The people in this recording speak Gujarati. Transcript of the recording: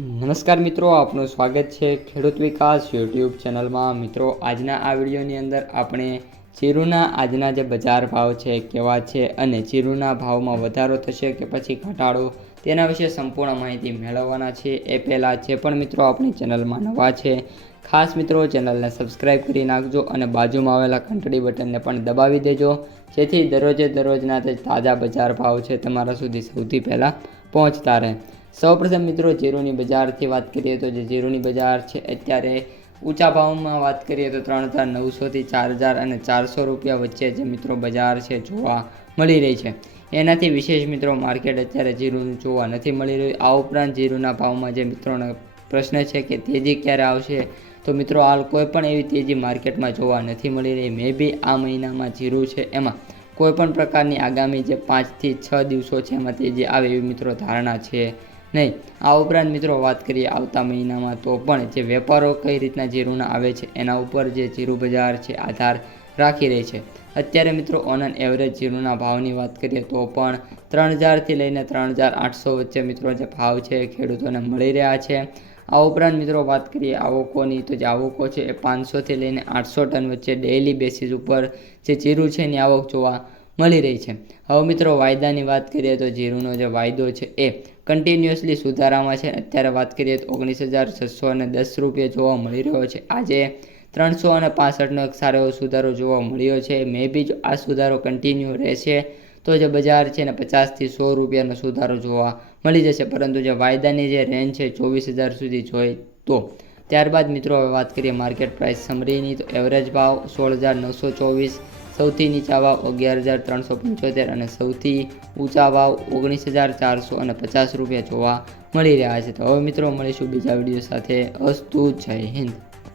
નમસ્કાર મિત્રો, આપનું સ્વાગત છે ખેડૂત વિકાસ યુટ્યુબ ચેનલમાં. મિત્રો, આજના આ વિડીયોની અંદર આપણે ચીરુના આજના જે બજાર ભાવ છે, કેવા છે અને ચીરુના ભાવમાં વધારો થશે કે પછી ઘટાડો, તેના વિશે સંપૂર્ણ માહિતી મેળવવાના છે. એ પહેલાં જે પણ મિત્રો આપણી ચેનલમાં નવા છે, ખાસ મિત્રો ચેનલને સબસ્ક્રાઈબ કરી નાખજો અને બાજુમાં આવેલા ઘંટડી બટનને પણ દબાવી દેજો. જેથી દરરોજે દરરોજના તાજા બજાર ભાવ છે, તમારા સુધી સૌથી પહેલાં પહોંચતા રહે. સૌપ્રથમ મિત્રો, જીરુની બજારથી વાત કરીએ તો જે જીરુની બજાર છે, અત્યારે ઊંચા ભાવમાં વાત કરીએ તો ત્રણ હજાર નવસોથી ચાર હજાર અને ચારસો રૂપિયા વચ્ચે જે મિત્રો બજાર છે, જોવા મળી રહી છે. એનાથી વિશેષ મિત્રો, માર્કેટ અત્યારે જીરુનું જોવા નથી મળી રહ્યું. આ ઉપરાંત જીરુના ભાવમાં જે મિત્રોનો પ્રશ્ન છે કે તેજી ક્યારે આવશે, તો મિત્રો, હાલ કોઈ પણ એવી તેજી માર્કેટમાં જોવા નથી મળી રહી. મે બી આ મહિનામાં જીરું છે, એમાં કોઈ પણ પ્રકારની આગામી જે પાંચથી છ દિવસો છે, એમાં તેજી આવે એવી મિત્રો ધારણા છે નહીં, આ ઉપરાંત મિત્રો વાત કરીએ આવતા મહિનામાં તો પણ જે વેપારો કઈ રીતના જીરુના આવે છે, એના ઉપર જે જીરું બજાર છે, આધાર રાખી રહી છે. અત્યારે મિત્રો ઓન એન એવરેજ જીરુના ભાવની વાત કરીએ તો પણ ત્રણ હજારથી લઈને ત્રણ હજાર આઠસો વચ્ચે મિત્રો જે ભાવ છે, ખેડૂતોને મળી રહ્યા છે. આ ઉપરાંત મિત્રો વાત કરીએ આવકોની, તો જે આવકો છે એ પાંચસોથી લઈને આઠસો ટન વચ્ચે ડેઇલી બેસિસ ઉપર જે જીરું છે એની આવક જોવા મળી રહી છે. હવે મિત્રો, વાયદાની વાત કરીએ તો જીરુનો જે વાયદો છે એ કન્ટિન્યુઅસલી સુધારામાં છે. અત્યારે વાત કરીએ તો ઓગણીસ હજાર છસો અને દસ રૂપિયા જોવા મળી રહ્યો છે. આજે ત્રણસો અને પાસઠનો એક સારો એવો સુધારો જોવા મળ્યો છે. મે બી જો આ સુધારો કન્ટિન્યુ રહેશે તો જે બજાર છે ને પચાસથી સો રૂપિયાનો સુધારો જોવા મળી જશે. પરંતુ જે વાયદાની જે રેન્જ છે ચોવીસ હજાર સુધી જોઈ તો ત્યારબાદ મિત્રો, હવે વાત કરીએ માર્કેટ પ્રાઇસ સમરીની તો એવરેજ ભાવ સોળ હજાર નવસો ચોવીસ સૌથી નીચા ભાવ અગિયાર હજાર ત્રણસો પંચોતેર અને સૌથી ઊંચા ભાવ ઓગણીસ હજાર ચારસો અને પચાસ રૂપિયા જોવા મળી રહ્યા છે. તો હવે મિત્રો મળીશું બીજા વીડિયો સાથે. અસ્તુ જય હિન્દ.